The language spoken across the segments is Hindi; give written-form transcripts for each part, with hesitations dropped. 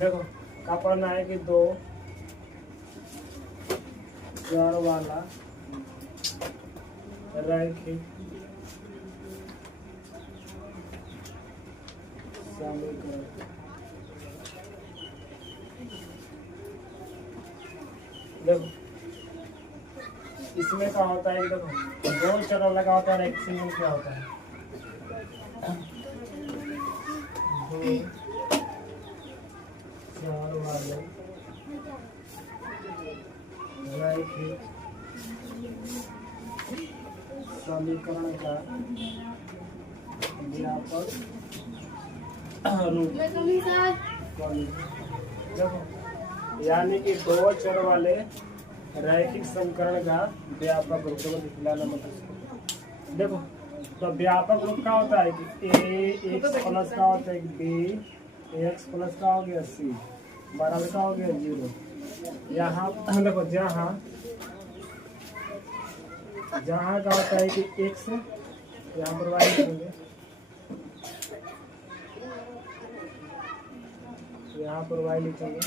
देखो क्या पढ़ना है कि 2 चर वाला रैखिक समीकरण। देखो इसमें क्या होता है, देखो 2 चर वाला क्या होता है, रैखिक समीकरण क्या होता है, 2 चर वाले रैखिक समीकरण का व्यापक रूप। देखो यानी कि 2 चर वाले रैखिक समीकरण का व्यापक रूप। दिखलाना मतलब देखो तो व्यापक रूप क्या होता है कि ए एक्स प्लस का होता है कि बी एक्स प्लस का हो गया सी बराबर का हो गया 0। यहाँ देखो जहाँ का होता है कि एक्स यहाँ पर वाई लिखेंगे, यहाँ पर वाई लिखेंगे।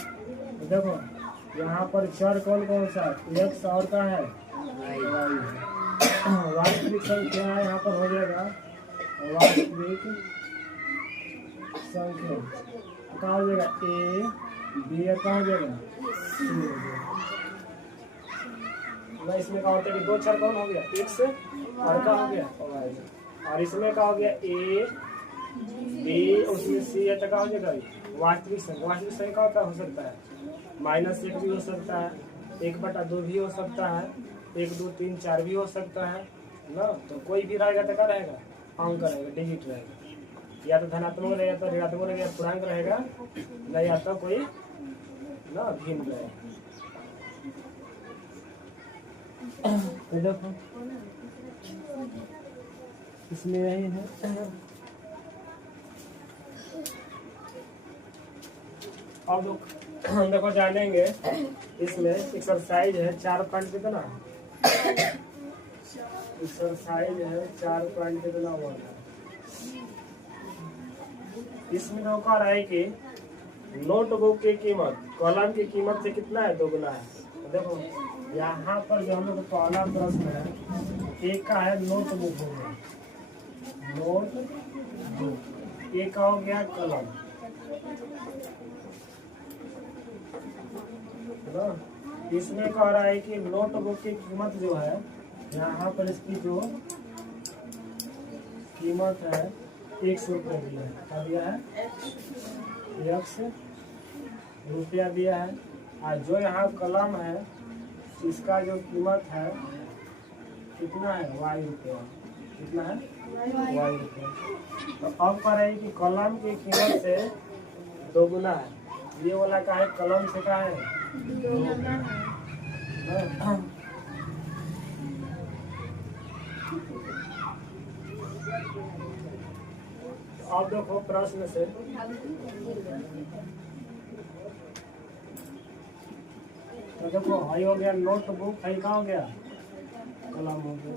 देखो यहाँ पर चर कौन कौन सा एक्स और का है वाई है। वास्तविक संख्या यहाँ पर हो जाएगा वास्तविक संख्या क्या हो जाएगा ए बी का हो जाएगा सी हो जाएगा। इसमें क्या होता है कि 2 चर कौन हो गया एक्स और का हो गया वाई, और इसमें क्या हो गया ए बी उसमें सी है तो क्या हो जाएगा वास्तविक संख्या। वास्तविक संख्या का होता हो सकता है -1 भी हो सकता है, 1/2 भी हो सकता है, 1 2 3 4 भी हो सकता है ना। तो कोई भी रहेगा तो क्या रहेगा अंक रहेगा, डिजिट रहेगा, या तो धनात्मक रहेगा तो ऋणात्मक रहेगा, पूर्णांक रहेगा नहीं, या तो कोई ना भिन्न रहेगा। तो देखो इसमें यही है। अब देखो जानेंगे इसमें एक्सरसाइज है 4 पॉइंट कितना, एक्सरसाइज है 4 पॉइंट कितना हुआ है। इसमें देखो रहा है कि नोटबुक की कीमत कलम की कीमत से कितना है, 2 गुना है। तो देखो यहाँ पर जो हम लोग पहला प्रश्न है एक का है नोटबुक हो गया, नोटबुक एक का हो गया कलम ना। इसमें कह रहा है कि नोटबुक की कीमत जो है यहाँ पर इसकी जो कीमत है 100 रुपये दिया है। क्या दिया है 100 रुपया दिया है। और जो यहाँ कलम है इसका जो कीमत है कितना है वाई रुपया, कितना है वाई रुपया। तो अब कह रहे हैं कि कलम की कीमत से 2 गुना है, ये वाला का है कलम से का है 2 गुना है। अब देखो प्रश्न से तो देखो हाई हो गया नोटबुक, हाई का हो गया कलम हो गया।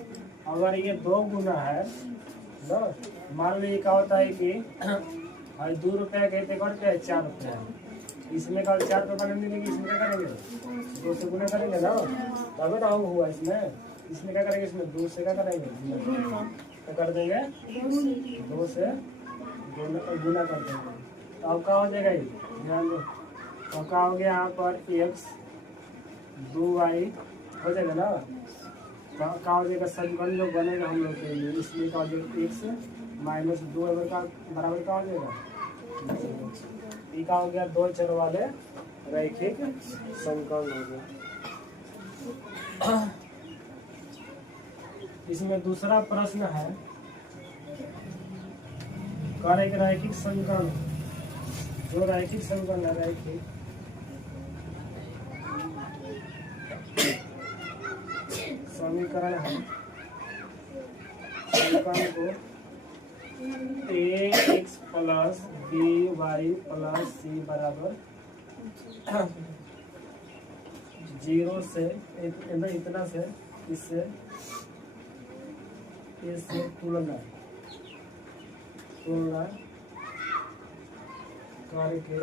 अगर ये 2 गुना है ना, मान लीजिए क्या होता है कि 2 रुपया कहते करते हैं 4 रुपया, इसमें का 4 रुपया नहीं मिलेगी, इसमें क्या करेंगे 2 से गुना करेंगे ना, तभी तो हुआ इसमें क्या करेंगे, इसमें 2 से क्या करेंगे क्या कर देंगे 2 से गुना कर देंगे। तो अब क्या हो जाएगा ये ध्यान दो, तो क्या हो गया यहाँ पर x 2y हो जाएगा ना। क्या हो जाएगा समीकरण जो बनेगा हम लोग के लिए, इसलिए क्या हो जाएगा x -2 का बराबर क्या हो जाएगा, ये क्या हो गया 2 चर वाले रैखिक समीकरण हो गया। इसमें दूसरा प्रश्न है एक रैखिक समीकरण, जो रैखिक समीकरण है रैखिक समीकरण है, समीकरण को ax plus by plus c बराबर 0 से इतना से इससे तुलना करके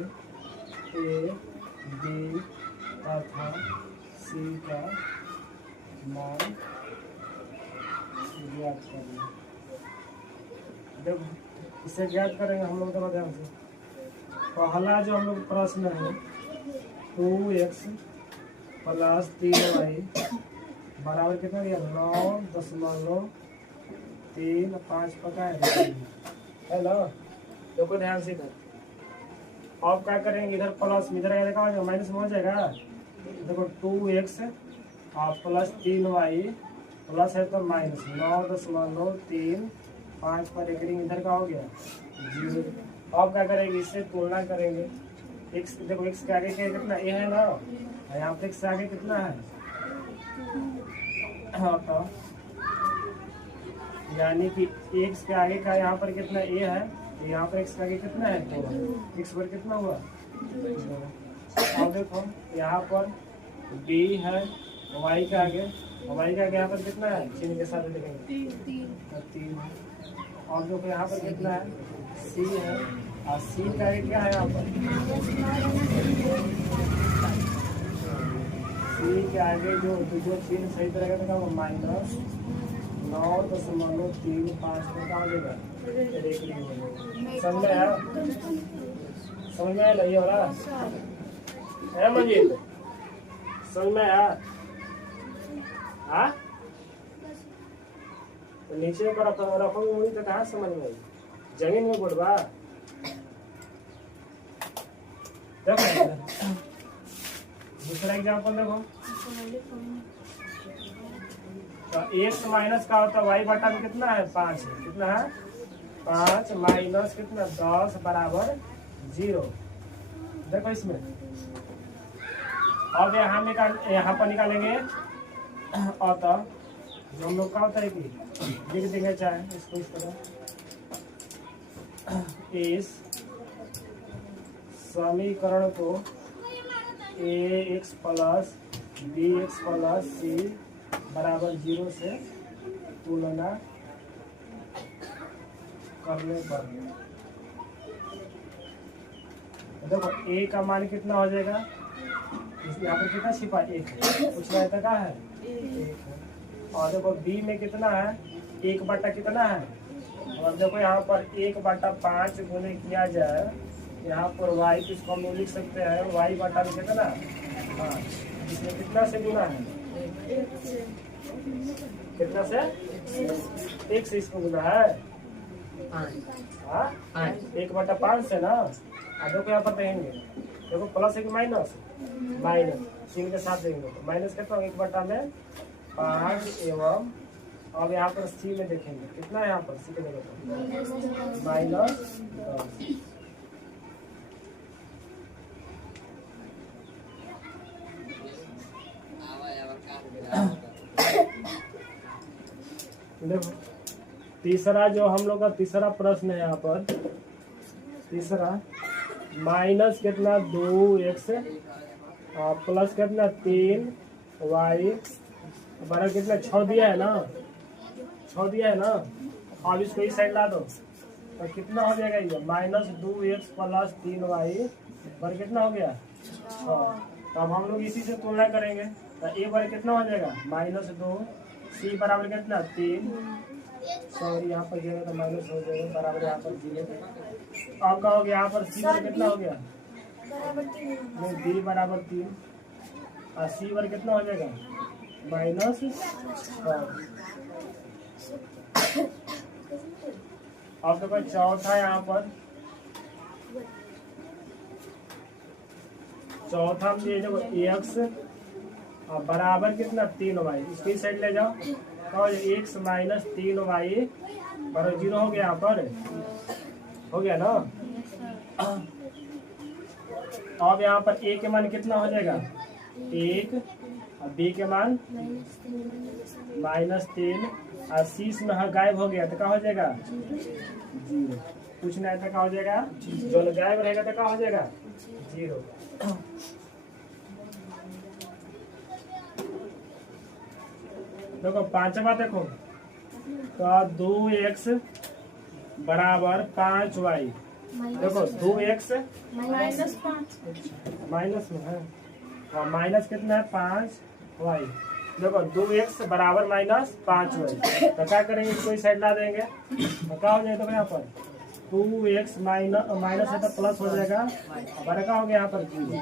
ए बी तथा सी का मान ज्ञात करें। देखो इसे ज्ञात करेंगे हम लोग, ध्यान से। पहला जो हम लोग प्रश्न है 2x प्लस 3y बराबर कितना दिया 9.35 पता है ना। देखो ध्यान से इधर अब क्या करेंगे, इधर प्लस इधर देखा हो जाएगा माइनस में हो जाएगा। देखो 2x प्लस 3y प्लस है तो माइनस 9.35 पर एक रिंग इधर का हो गया 0। अब क्या करेंगे, इससे तुलना करेंगे। x देखो x के आगे क्या कितना a है ना, यहाँ पे x के आगे कितना है। हाँ तो यानी कि x के आगे का यहाँ पर कितना a है, तो यहाँ पर x के आगे कितना है 2 x पर कितना हुआ 2। अब देखो यहाँ पर b है y के आगे, y के आगे यहाँ पर कितना है चिन्ह के साथ लिखेंगे 3 है। और देखो यहाँ पर कितना है c है, और c का आगे क्या है यहाँ पर c के आगे जो चिन्ह सही तरह का माइनस 9.35 में कहा देगा। समझ में आया, समझ में आया, नहीं हो रहा है मंजिल, समझ में आया। हाँ तो नीचे पर रखोगे मुझे तो कहाँ समझ में आई, जमीन में बोलवा। देखो दूसरा एग्जाम्पल देखो, तो x माइनस का होता है y बटा में कितना है 5 है, कितना है 5 माइनस कितना 10 बराबर 0। देखो इसमें अब यहाँ पर निकालेंगे। और तो जो हम लोग का होता है कि लिख देंगे चाहे इसको इस तरह, इस समीकरण को ax plus bx plus c बराबर 0 से तुलना करने पर देखो a का मान कितना हो जाएगा, यहाँ पर कितना छिपा 1 है, कुछ रहता का है 1 है। और देखो b में कितना है 1 बटा कितना है, और देखो यहाँ पर 1/5 गुने किया जाए, यहाँ पर y किसको हम लिख सकते हैं y बटा में कितना 5, इसमें कितना से गुना है कितना से 1 से इसको गुना है 1/5 से ना। देखो यहाँ पर देंगे, देखो प्लस है कि माइनस, माइनस चिन्ह के साथ देंगे तो माइनस कितना 1/5 एवं अब यहाँ पर सी में देखेंगे कितना है, यहाँ पर सी के जगह माइनस 10। देखो तीसरा जो हम लोग का तीसरा प्रश्न है, यहाँ पर तीसरा माइनस कितना 2x प्लस कितना 3y बराबर कितना 6 दिया है ना, 6 दिया है ना। अब इसको इस साइड ला दो तो कितना हो जाएगा ये माइनस 2x प्लस 3y बराबर कितना हो गया 6। तो अब हम लोग इसी से तुलना करेंगे तो a बराबर कितना हो जाएगा -2, c बराबर कितना 3, सॉरी यहाँ पर गिरा तो माइनस हो जाएगा बराबर यहाँ पर 0। अब क्या हो गया यहाँ पर c बराबर कितना हो गया नहीं b बराबर 3 और c बराबर कितना हो जाएगा -6। अब देखो चौथा यहाँ पर चौथा में देखो x बराबर कितना 3y, इसकी साइड ले जाओ तो x माइनस 3y बराबर 0 हो गया, यहाँ पर हो गया ना। अब यहाँ पर a के मान कितना हो जाएगा 1 और b के मान -3 और c में गायब हो गया तो क्या हो जाएगा 0। कुछ नहीं तो क्या हो जाएगा, जो गायब रहेगा तो क्या हो जाएगा 0। देखो पांचवा देखो तो 2x बराबर 5y देखो 2x -5 माइनस में है, और माइनस कितना है 5 वाई। देखो 2x बराबर -5 वाई, तो क्या करेंगे, इसको इस साइड ला देंगे तो क्या हो जाएगा यहाँ पर 2x माइनस है तो प्लस हो जाएगा, बड़ा का हो गया यहाँ पर 0।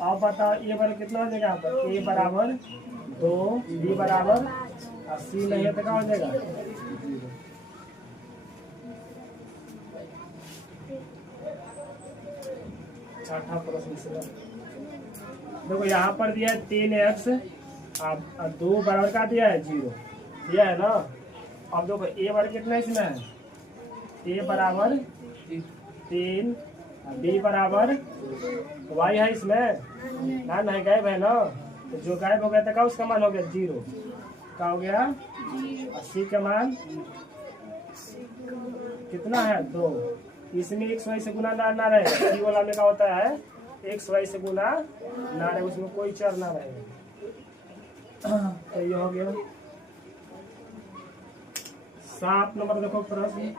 आप बताओ ये बार कितना हो जाएगा यहाँ पर, a बराबर 2, b बराबर, और c नहीं है तो क्या हो जाएगा 0। छठा प्रश्न से देखो यहाँ पर दिया है 3x, अब 2 बराबर का दिया है 0 दिया है ना। अब देखो a बराबर कितना इसमें है, a बराबर 3, b बराबर y है इसमें ना, नहीं गायब है ना, तो जो गायब हो गया था का उसका मान हो गया 0, क्या हो गया, और c का मान कितना है 2। इसमें x y से गुना ना रहेगा, सी वाला में क्या होता है x y से गुना ना रहे, उसमें कोई चर ना रहेगा। तो ये हो गया 7 नंबर। देखो प्रश्न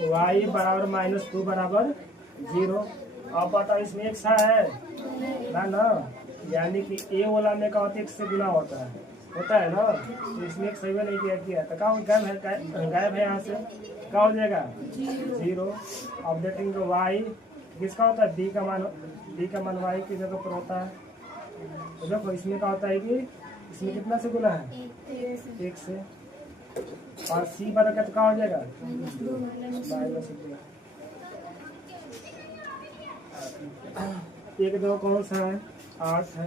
y बराबर -2 बराबर 0। अब बताओ इसमें x है ना, यानी कि a वाला में क्या होता है x से गुना होता है ना, तो इसमें एक सही नहीं किया तो क्या गायब है यहाँ से, क्या हो जाएगा 0। अब देखेंगे y किसका होता है, b का मान y की जगह पर होता है। तो देखो इसमें क्या होता है कि इसमें कितना से गुना है 1 से, और c बराबर तो क्या हो जाएगा -2। एक दो कौन सा है 8 है,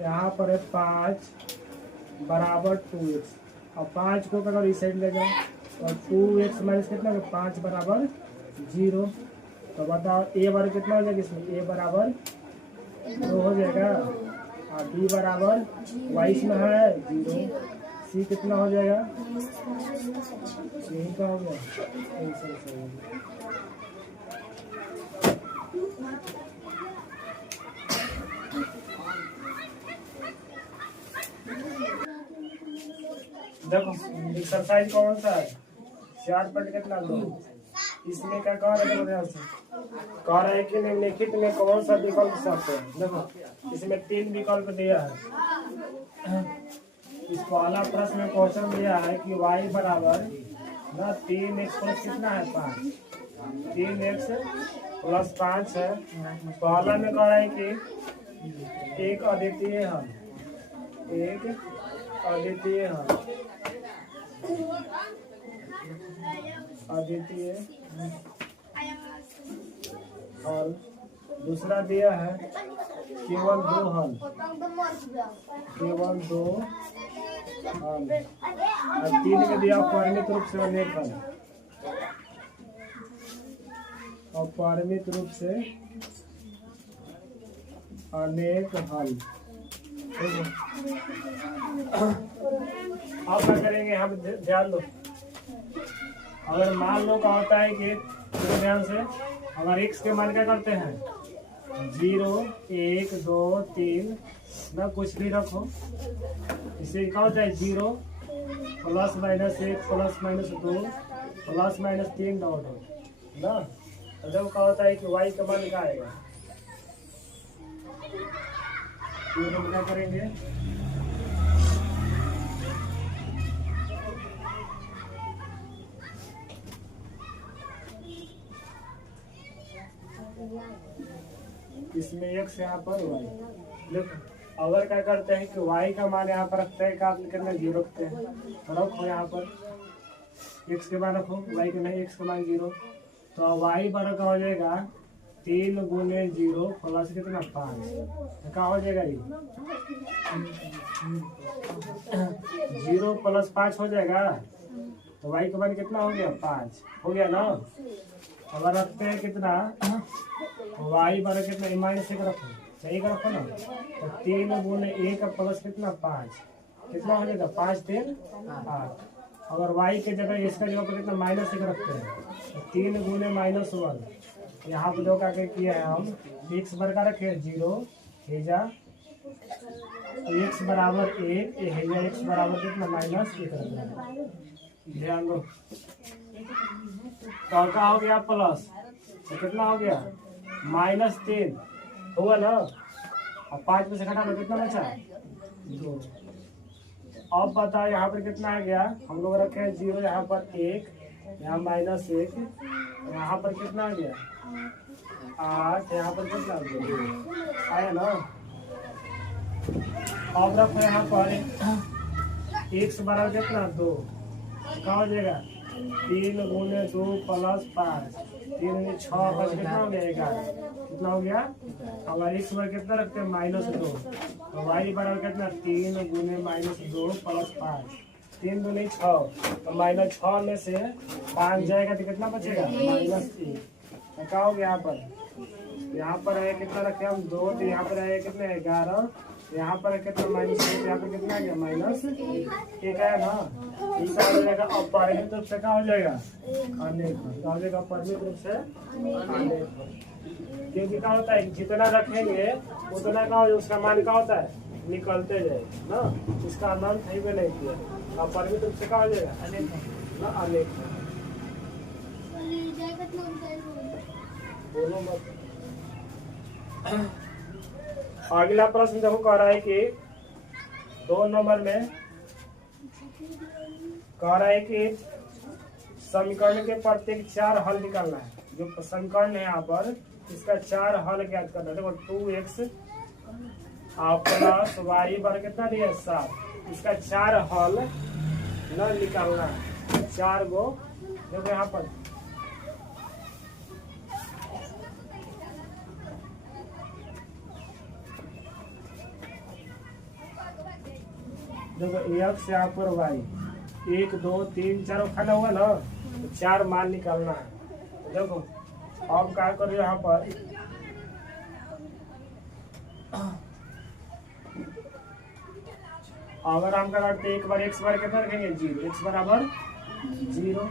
यहाँ पर है 5 बराबर 2x, और 5 को अगर इस साइड ले जाओ और 2x माइनस कितना 5 बराबर 0, तो बताओ a बराबर कितना हो जाएगा, इसमें a बराबर 2 हो जाएगा, और b बराबर y इसमें है 0, c कितना हो जाएगा, यही का हो गया। देखो एक्सरसाइज कौन सा है 4 कितना 2, इसमें क्या कह रहे हैं, कह रहे हैं कि निम्नलिखित में कौन सा विकल्प सत्य है। देखो इसमें 3 विकल्प दिया है। इस पहला प्रश्न में क्वेश्चन दिया है कि y बराबर ना 3x प्लस कितना है 5, 3x प्लस 5 है। पहला में कह रहे हैं कि एक अद्वितीय हल, एक अद्वितीय हल, अद्वितीय हल। दूसरा दिया है केवल 2 हल, केवल 2 हल। और 3 में दिया परिमित रूप से अनेक हल, और परिमित रूप से अनेक हल। अब क्या करेंगे हम, ध्यान दो, अगर मान लो का होता है कि ध्यान से, अगर x के मान क्या करते हैं 0 1 2 3 ना, कुछ भी रखो, इससे क्या होता है 0 plus minus 1 plus minus 2 plus minus 3 dot ना। तो जब क्या होता है कि y का मान क्या आएगा, तो हम क्या करेंगे, इसमें x यहाँ पर y। देखो अगर क्या करते हैं कि y का मान यहाँ पर रखते हैं, क्या कितना 0 रखते हैं, तो रखो यहाँ पर x के मान रखो, y के नहीं, x का मान 0, तो y बराबर का हो जाएगा 3 गुने 0 प्लस कितना 5, तो क्या हो जाएगा ये 0 प्लस 5 हो जाएगा, तो y का मान कितना हो गया 5 हो गया ना। अगर रखते हैं कितना y बराबर कितना माइनस 1 रखो, सही का रखो ना, तो 3 गुने 1 प्लस कितना 5, कितना हो जाएगा 5 3 8। अगर y के जगह इसका जगह पर कितना -1 रखते हैं, तो 3 गुने -1, यहाँ पर दो का किया है हम, x बरका रखे 0 हेजा, x बराबर 1 हेजा, x बराबर कितना -1 रखना है, ध्यान दो। तो क्या हो गया प्लस, तो कितना हो गया -3 हुआ ना। अब 5 में से घटा दो कितना बचा 2। अब बताओ यहाँ पर कितना आ गया, हम लोग रखे हैं 0, यहाँ पर 1, यहाँ -1, यहाँ पर कितना आ गया 8, यहाँ पर कितना आ गया आया ना। अब रखो यहाँ पर x बराबर कितना 2, क्या हो जाएगा 3 गुने 2 प्लस 5, 3 गुने 6 बस कितना हो गया 11, कितना हो गया। अब x बराबर कितना रखते हैं -2, तो y बराबर कितना 3 गुने -2 प्लस 5, 3 दूनी 6, तो -6 में से 5 जाएगा तो कितना बचेगा -1। तो क्या हो गया यहाँ पर है कितना रखे हम 2, तो यहाँ पर है कितने 11, यहाँ पर कितना -1, यहाँ पर कितना आ गया -1 है ना। इसका हो जाएगा अब परिमित रूप से क्या हो जाएगा अनेक, क्या हो जाएगा परिमित रूप से अनेक। क्योंकि क्या होता है जितना रखेंगे उतना का उसका मान क्या होता है निकलते जाएगा ना, इसका अनंत है भी नहीं किया। अब परिमित रूप से क्या हो जाएगा अनेक ना, अनेक बोलो मत। अगला प्रश्न देखो कह रहा है कि 2 नंबर में कह रहा है कि समीकरण के प्रत्येक 4 हल निकालना है। जो समीकरण है यहाँ पर इसका 4 हल ज्ञात करना है। देखो 2x प्लस वाई बराबर कितना दिया 7, इसका 4 हल न निकालना है। 4 गो देखो यहाँ पर देखो x यहाँ पर y 1 2 3 4 खाना हुआ ना, तो 4 मान निकालना है। तो देखो अब क्या करो यहाँ पर अगर हम क्या करते एक बार x बार कितना रखेंगे 0, x बराबर 0,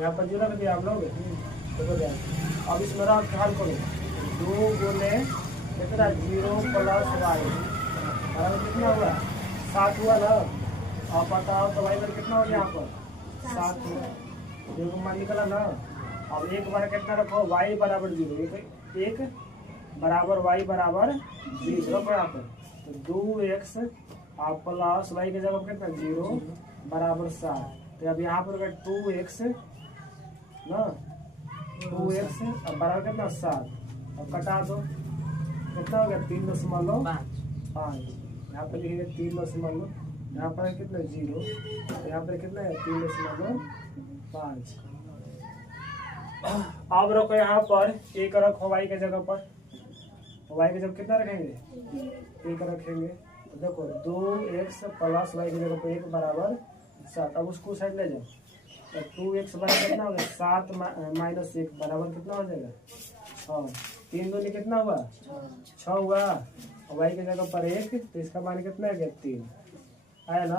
यहाँ पर 0 रख दिया आप लोग। देखो ध्यान, अब इसमें रख हल करो 2 गुने कितना 0 प्लस y बराबर कितना हुआ 7 हुआ ना। अब बताओ तो y पर कितना हो गया यहाँ पर 7 हुआ, देखो मान निकला ना। अब एक बार कितना रखो y बराबर 0, एक बराबर y बराबर 0 रखो यहाँ पर। तो 2x प्लस y की जगह कितना 0 बराबर 7, तो अब यहाँ पर 2x ना, 2x बराबर कितना 7, अब कटा दो कितना हो गया 3.5, यहाँ पर लिखेंगे 3.5, यहाँ पर कितना 0, यहाँ पर कितना है 3.5। अब रखो यहाँ पर 1 रखो y के जगह पर, y की जगह कितना रखेंगे 1 रखेंगे। तो देखो 2x प्लस y की जगह पर 1 बराबर 7, अब उसको साइड ले जाओ। तो 2x बराबर कितना हो गया 7 माइनस 1 बराबर कितना हो जाएगा 6, 3 दूनी कितना हुआ 6 हुआ, y की जगह पर 1, तो इसका मान कितना है 3 आया ना।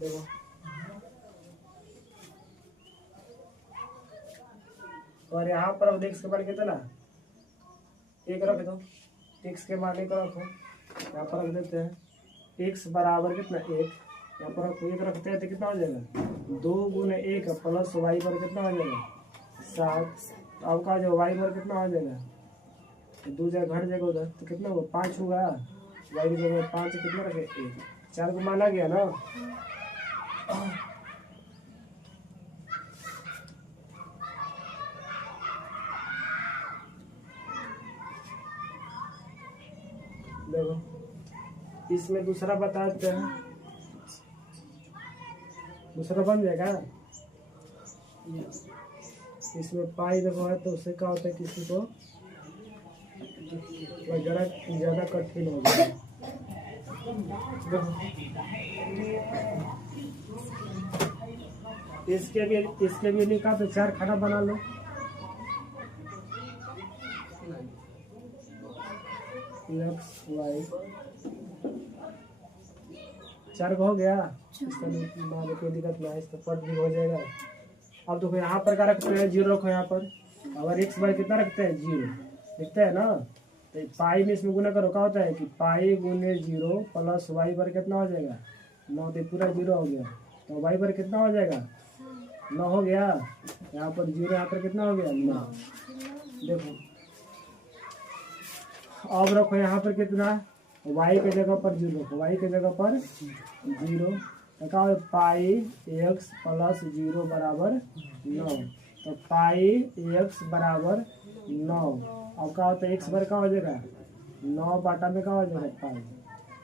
देखो और यहाँ पर अब x के मान कितना 1 रख दो, x के मान 1 रखो, यहाँ पर रख देते हैं x बराबर कितना 1, यहाँ पर 1 रखते हैं तो कितना हो जाएगा 2 गुने 1 प्लस y पर कितना हो जाएगा 7। अब का जो y पर कितना हो जाएगा, तो 2 जगह घट जाएगा उधर, तो कितना हुआ 5 हुआ, y की जगह 5 कितना रखे 1, 4 को माना गया ना। देखो इसमें दूसरा बताते हैं, दूसरा बन जाएगा। इसमें पाई देखो है तो उससे क्या होता है किसी को ज्यादा कठिन हो जाए। इसके भी लिखा तो 4 खाना बना लो। x y 4 हो गया, इसका कोई दिक्कत नहीं है, इसका पद भी हो जाएगा। अब देखो यहाँ पर क्या रखते हैं 0 रखो यहाँ पर, अगर x बार कितना रखते हैं 0 लिखते हैं ना, तो पाई में इसमें गुना करो क्या होता है कि पाई गुने 0 प्लस y बार कितना हो जाएगा 9, तो पूरा 0 हो गया। तो वाई पर कितना हो जाएगा 9 हो गया। यहाँ पर 0, यहाँ पर कितना हो गया 9। देखो अब रखो यहाँ पर कितना, y के जगह पर 0 रखो, y के जगह पर 0, तो क्या हो पाई x प्लस 0 बराबर 9। तो पाई x बराबर 9। अब क्या होता है x पर क्या हो जाएगा 9 बाटा में क्या हो जाएगा पाई।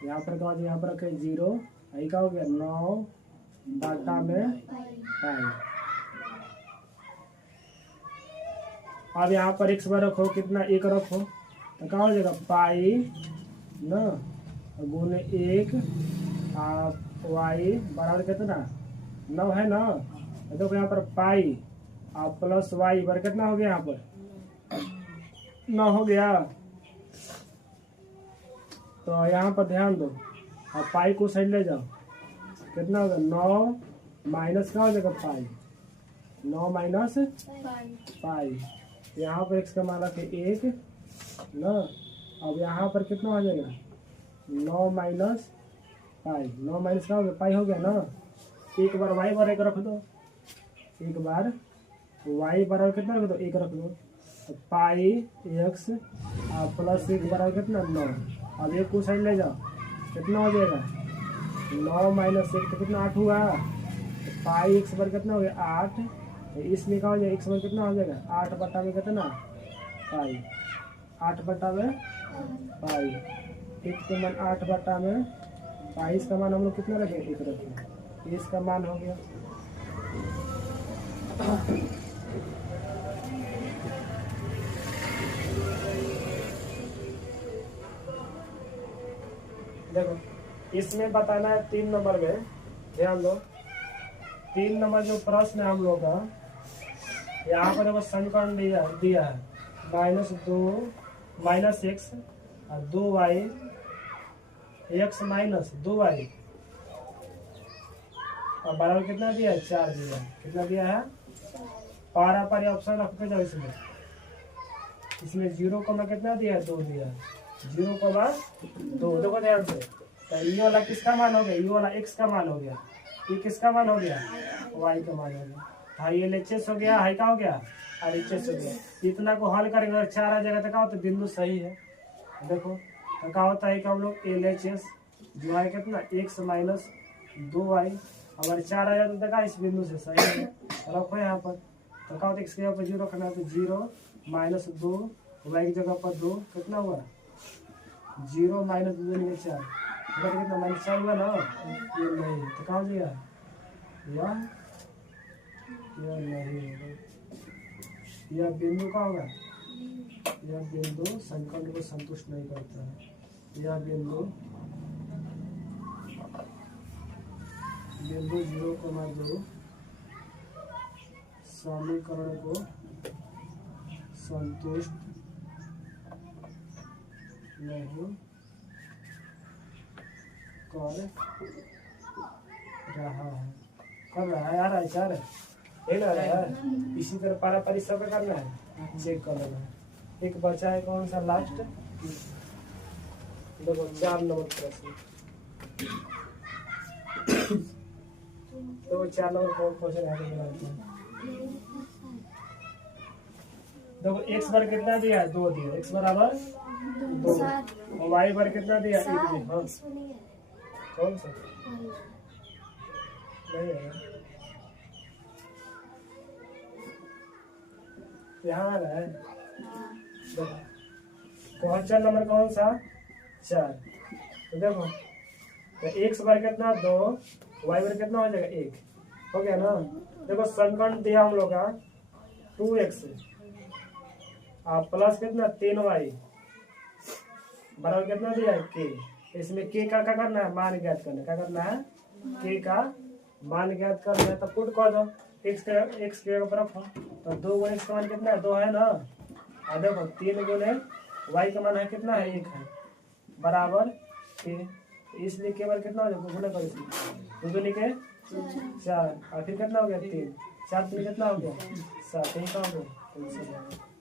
यहाँ पर क्या हो जाएगा, यहाँ पर रखे 0, यही क्या हो गया 9 बाटा में पाई। अब यहाँ पर x पर रखो कितना 1 रखो, तो क्या हो जाएगा पाई ना गुने 1 वाई बराबर कितना 9 है ना। तो देखो यहाँ पर पाई आप प्लस वाई बराबर कितना हो गया, यहाँ पर 9 हो गया। तो यहाँ पर ध्यान दो, अब पाई को साइड ले जाओ, कितना होगा 9 माइनस क्या हो जाएगा पाई, 9 माइनस पाई। यहाँ पर x का मान रखे 1 ना। अब यहाँ पर कितना हो जाएगा 9 माइनस पाई, 9 माइनस क्या हो गया पाई हो गया ना। एक बार y बराबर 1 रख दो, एक बार y बराबर कितना रख दो 1 रख दो। तो पाई x प्लस 1 बराबर कितना 9। अब एक को साइड ले जाओ, कितना हो जाएगा 9 माइनस 1 तो कितना 8 हुआ। तो पाई x बराबर कितना हो गया 8। तो इसमें क्या हो जाएगा x बराबर कितना हो जाएगा 8 बटा में कितना पाई, 8 बटा में पाई। x का मान 8 बटा में पाई, इसका मान हम लोग कितना रखें 1 रखें, इसका मान हो गया। देखो इसमें बताना है 3 नंबर में, ध्यान दो 3 नंबर जो प्रश्न है हम लोग का, यहाँ पर देखो समीकरण दिया है -2 -x और 2y, x माइनस 2y और बराबर कितना दिया है 4 दिया है। कितना दिया है पारा पर ऑप्शन रखते जाओ। इसमें 0 को मैं कितना दिया है 2 दिया है, 0 को बाद 2। देखो ध्यान से, तो ये वाला किसका मान हो गया, ये वाला x का मान हो गया, ये किसका मान हो गया y का मान हो गया। हाँ ये LHS हो गया, हाई का हो गया RHS हो गया। इतना को हल करेंगे अगर 4 आ जाएगा तो क्या होता है बिंदु सही है। देखो तो क्या होता है कि हम लोग LHS जो है कितना x माइनस 2y, अगर 4 आ जाए तो देखा इस बिंदु से सही है, रखो यहाँ पर। तो क्या होता है x के यहाँ पर 0 रखना है, तो 0 माइनस 2 y की जगह पर 2 कितना हुआ 0 माइनस 2 में 4 कितना -4 हुआ ना। ये नहीं तो क्या हो जाएगा यह नहीं, यह बिंदु का होगा, यह बिंदु समीकरण को संतुष्ट नहीं करता है। यह बिंदु 0,2 समीकरण को संतुष्ट नहीं कर रहा है यार, ऐसा है ना है। इसी तरह पारा परिश्रम का करना है, चेक कर लेना है। एक बचा है कौन सा लास्ट, देखो 4 नंबर प्रश्न, तो 4 नंबर कौन क्वेश्चन है देखो x बार कितना दिया है 2 दिया, x बराबर 2 और y बार कितना दिया 1 दिया। हाँ कौन सा नहीं है यहाँ है, क्वेश्चन नंबर कौन सा 4। तो देखो तो x बार कितना 2, y बार कितना हो जाएगा 1, हो गया ना। देखो समीकरण दिया हम लोग का 2x आप प्लस कितना 3y बराबर कितना दिया है k। इसमें k का क्या करना है मान ज्ञात करना है, क्या करना है k का मान ज्ञात करना है। तो पुट कर दो x के ऊपर रखो, तो 2 गुणे x का मान कितना है 2 है ना। और देखो 3 गुणे y का मान है कितना है 1 है बराबर k, इसलिए केवल कितना हो जाएगा गुणा करो इसमें 2 लिखे 4 और फिर कितना हो गया 3, 4 3 कितना हो गया 7, यही का हो गया।